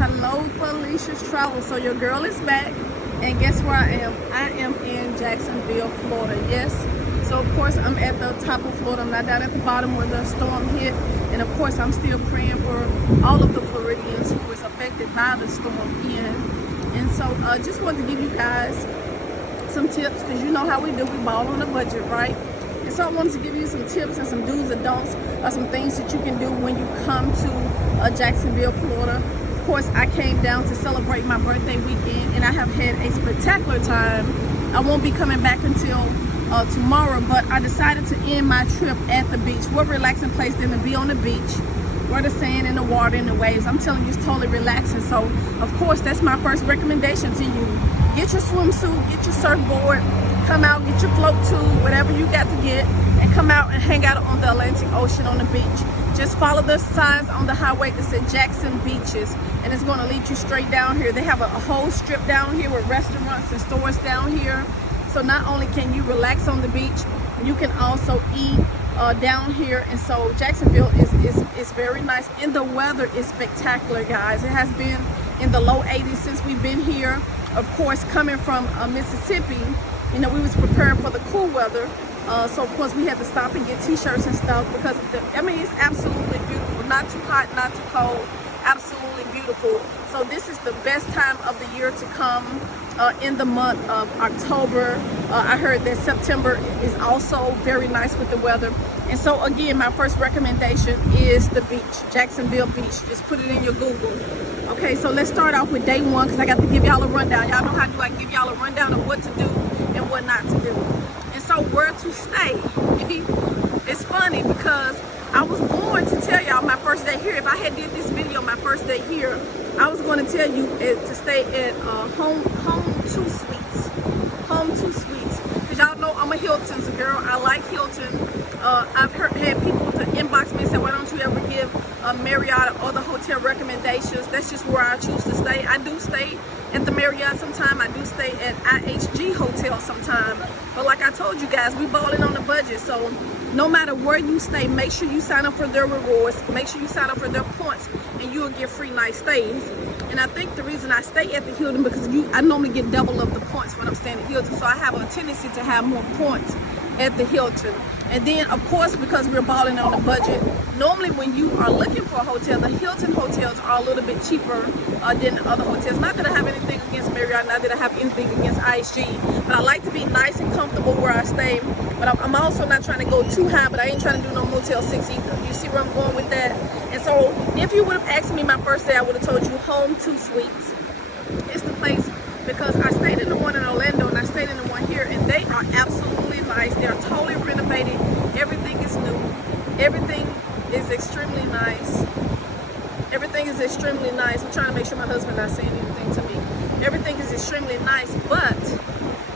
Hello, Felicia's Travel. So your girl is back, and guess where I am? I am in Jacksonville, Florida. Yes. So of course I'm at the top of Florida. I'm not down at the bottom where the storm hit, and of course I'm still praying for all of the Floridians who was affected by the storm in. And so just wanted to give you guys some tips, because you know how we do. We ball on a budget, right? And so I wanted to give you some tips and some do's and don'ts, or some things that you can do when you come to Jacksonville, Florida. Of course, I came down to celebrate my birthday weekend, and I have had a spectacular time. I won't be coming back until tomorrow, but I decided to end my trip at the beach. What relaxing place than to be on the beach, where the sand and the water and the waves. I'm telling you, it's totally relaxing. So, of course, that's my first recommendation to you. Get your swimsuit, get your surfboard, come out, get your float tube, whatever you got to get, and come out and hang out on the Atlantic Ocean on the beach. Just follow the signs on the highway that said Jackson Beaches, and it's going to lead you straight down here. They have a whole strip down here with restaurants and stores down here. So not only can you relax on the beach, you can also eat down here. And so Jacksonville is very nice, and the weather is spectacular, guys. It has been in the low 80s since we've been here. Of course, coming from Mississippi, you know, we was preparing for the cool weather. So of course we had to stop and get t-shirts and stuff, because I mean, it's absolutely beautiful. Not too hot, not too cold, absolutely beautiful. So this is the best time of the year to come in the month of October. I heard that September is also very nice with the weather. And so again, my first recommendation is the beach, Jacksonville Beach. Just put it in your Google. Okay, so let's start off with day one, because I got to give y'all a rundown. Y'all know how I can give y'all a rundown of what to do and what not to do. And so where to stay. It's funny because I was going to tell y'all my first day here. If I had did this video my first day here, I was going to tell you to stay at Home 2 Suites. Home 2 Suites. Because y'all know I'm a Hilton's girl. I like Hilton. I've had people to inbox me and say, why don't you ever give Marriott or other hotel recommendations? That's just where I choose to stay. I do stay at the Marriott sometime. I do stay at IHG Hotel sometime. But like I told you guys, we balling on the budget. So no matter where you stay, make sure you sign up for their rewards. Make sure you sign up for their points, and you'll get free night stays. And I think the reason I stay at the Hilton, because I normally get double of the points when I'm staying at Hilton. So I have a tendency to have more points at the Hilton. And then of course, because we're balling on a budget, normally when you are looking for a hotel, the Hilton hotels are a little bit cheaper than other hotels. Not that I have anything against Marriott, not that I have anything against IHG, but I like to be nice and comfortable where I stay. But I'm also not trying to go too high, but I ain't trying to do no Motel 6 either. You see where I'm going with that? And so if you would have asked me my first day, I would have told you Home 2 Suites. It's the place, because I stayed in the one in Orlando and I stayed in the one here, and they are absolutely nice. They are totally renovated. Everything is new. Everything is extremely nice. Everything is extremely nice. I'm trying to make sure my husband not saying anything to me. Everything is extremely nice, but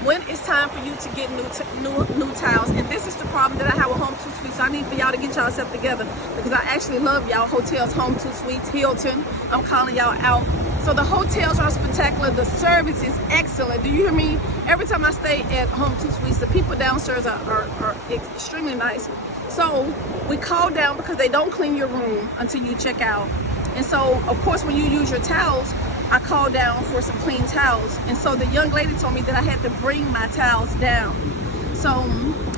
when it's time for you to get new towels, and this is the problem that I have with Home 2 Suites, so I need for y'all to get y'all stuff together, because I actually love y'all hotels, Home 2 Suites, Hilton. I'm calling y'all out. So the hotels are spectacular. The service is excellent. Do you hear me? Every time I stay at Home 2 Suites, the people downstairs are extremely nice. So we call down because they don't clean your room until you check out. And so, of course, when you use your towels, I called down for some clean towels. And so the young lady told me that I had to bring my towels down. So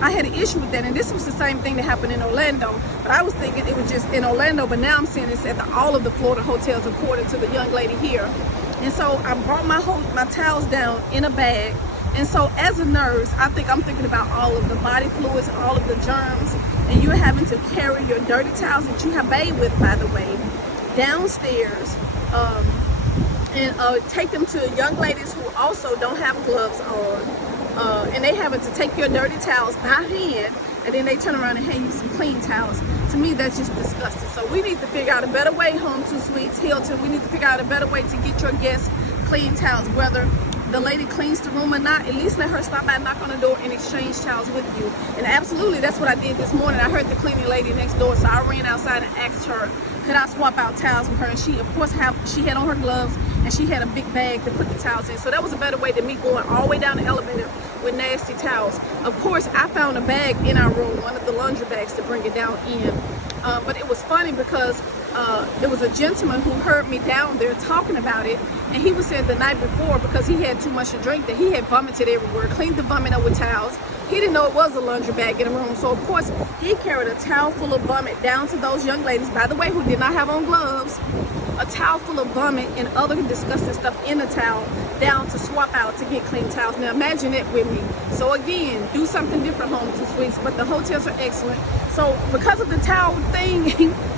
I had an issue with that, and this was the same thing that happened in Orlando. But I was thinking it was just in Orlando, but now I'm seeing it's at all of the Florida hotels, according to the young lady here. And so I brought my towels down in a bag. And so as a nurse, I'm thinking about all of the body fluids, all of the germs, and you're having to carry your dirty towels that you have bathed with, by the way, downstairs, and take them to young ladies who also don't have gloves on, and they having to take your dirty towels by hand, and then they turn around and hand you some clean towels. To me, that's just disgusting. So we need to figure out a better way, Home 2 Suites, Hilton, we need to figure out a better way to get your guests clean towels. Whether the lady cleans the room or not, at least let her stop by, knock on the door, and exchange towels with you. And absolutely, that's what I did this morning. I heard the cleaning lady next door, so I ran outside and asked her, could I swap out towels with her? And she, of course, she had on her gloves, and she had a big bag to put the towels in. So that was a better way than me going all the way down the elevator with nasty towels. Of course, I found a bag in our room, one of the laundry bags, to bring it down in. But it was funny because there was a gentleman who heard me down there talking about it, and he was saying the night before, because he had too much to drink, that he had vomited everywhere, cleaned the vomit up with towels. He didn't know it was a laundry bag in the room, so of course he carried a towel full of vomit down to those young ladies, by the way, who did not have on gloves, a towel full of vomit and other disgusting stuff in the towel down to swap out to get clean towels. Now imagine it with me. So again, do something different, Home 2 Suites, but the hotels are excellent. So because of the towel thing,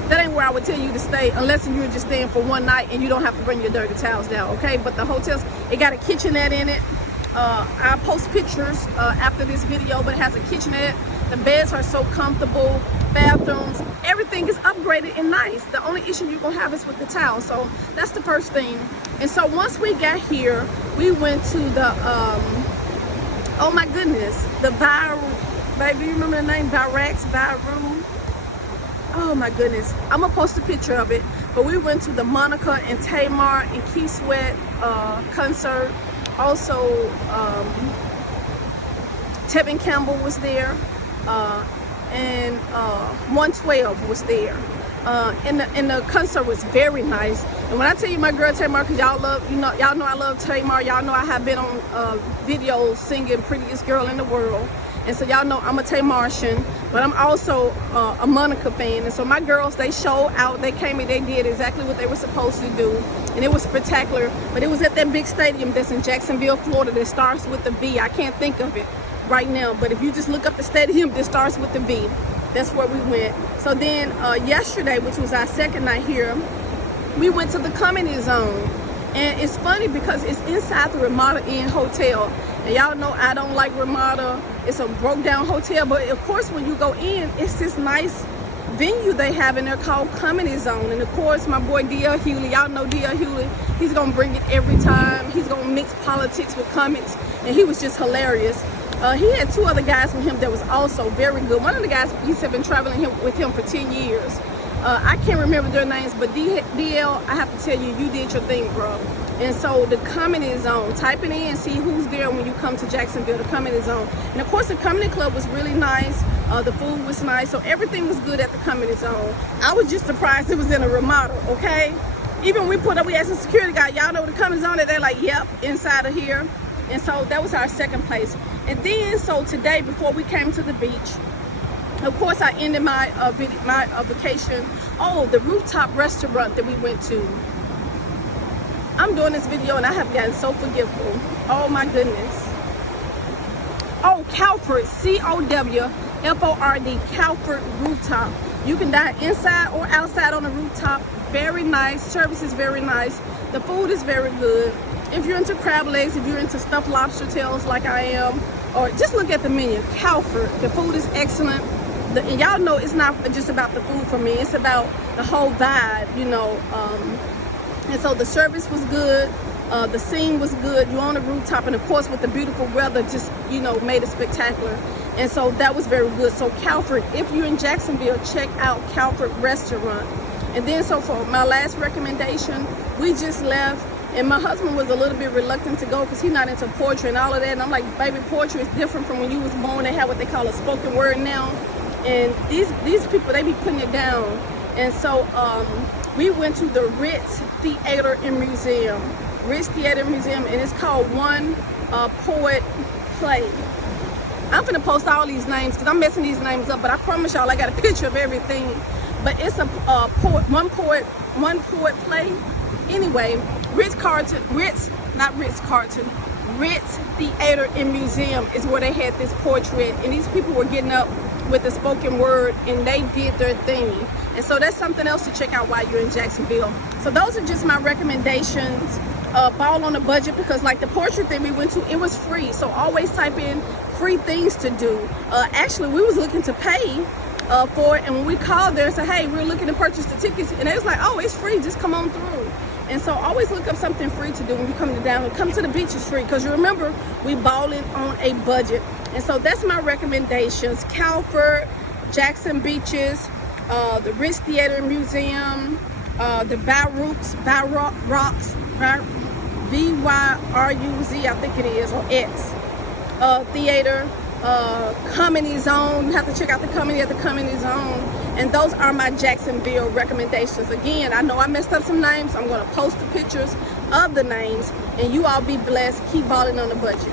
that ain't where I would tell you to stay, unless you're just staying for one night and you don't have to bring your dirty towels down, okay? But the hotels, it got a kitchenette in it. I'll post pictures after this video, but it has a kitchenette. The beds are so comfortable, bathrooms, everything is upgraded and nice. The only issue you're gonna have is with the towel. So that's the first thing. And so once we got here, we went to the, oh my goodness, the baby, you remember the name? Viru? Oh my goodness, I'm gonna post a picture of it. But we went to the Monica and Tamar and Keith Sweat concert. Also, Tevin Campbell was there, and 112 was there. And the concert was very nice. And when I tell you my girl Tamar, because y'all know I love Tamar. Y'all know I have been on videos singing "Prettiest Girl in the World." And so y'all know I'm a Tamartian, but I'm also a Monica fan. And so my girls, they showed out. They came and they did exactly what they were supposed to do. And it was spectacular. But it was at that big stadium that's in Jacksonville, Florida, that starts with the V. I can't think of it right now. But if you just look up the stadium that starts with the V, that's where we went. So then yesterday, which was our second night here, we went to the Comedy Zone. And it's funny because it's inside the Ramada Inn Hotel. And y'all know I don't like Ramada. It's a broke down hotel. But of course, when you go in, it's this nice venue they have in there called Comedy Zone. And of course, my boy D.L. Hewley, y'all know D.L. Hewley, he's going to bring it every time. He's going to mix politics with comics. And he was just hilarious. He had two other guys with him that was also very good. One of the guys, he's been traveling with him for 10 years. I can't remember their names, but DL, I have to tell you, you did your thing, bro. And so the Comedy Zone, type it in, see who's there when you come to Jacksonville, the Comedy Zone. And of course, the Comedy Club was really nice. The food was nice. So everything was good at the Comedy Zone. I was just surprised it was in a Ramada, okay? Even when we asked the security guy, y'all know the Comedy Zone? And they're like, yep, inside of here. And so that was our second place. And then, so today, before we came to the beach, of course, I ended my vacation. Oh, the rooftop restaurant that we went to. I'm doing this video and I have gotten so forgetful. Oh my goodness. Oh, Cowford, C-O-W-F-O-R-D, Cowford Rooftop. You can dine inside or outside on the rooftop. Very nice. Service is very nice. The food is very good. If you're into crab legs, if you're into stuffed lobster tails like I am, or just look at the menu. Cowford, the food is excellent. And y'all know it's not just about the food for me. It's about the whole vibe, you know. And so the service was good. The scene was good. You're on the rooftop, and of course with the beautiful weather, just, you know, made it spectacular. And so that was very good. So Cowford, if you're in Jacksonville, check out Cowford Restaurant. And then so for my last recommendation, we just left. And my husband was a little bit reluctant to go because he's not into poetry and all of that. And I'm like, baby, poetry is different from when you was born. They have what they call a spoken word now. And these people, they be putting it down. And so we went to the Ritz Theater and Museum. Ritz Theater and Museum, and it's called One Poet Play. I'm gonna post all these names because I'm messing these names up, but I promise y'all I got a picture of everything. But it's a one poet play. Anyway, Ritz Theater and Museum is where they had this portrait, and these people were getting up with the spoken word, and they did their thing. And so that's something else to check out while you're in Jacksonville. So those are just my recommendations. Ball on a budget, because like the portrait thing we went to, it was free. So always type in free things to do. Actually, we was looking to pay for it, and when we called there and said, hey, we're looking to purchase the tickets, and they was like, oh, it's free, just come on through. And so always look up something free to do when you come to download. Come to the beach is free, because you remember, we balling on a budget. And so that's my recommendations. Cowford, Jackson Beaches, the Ritz Theater and Museum, the Vyrux, V-Y-R-U-Z, I think it is, or X, Theater, Comedy Zone. You have to check out the Comedy at the Comedy Zone. And those are my Jacksonville recommendations. Again, I know I messed up some names. I'm going to post the pictures of the names, and you all be blessed. Keep balling on the budget.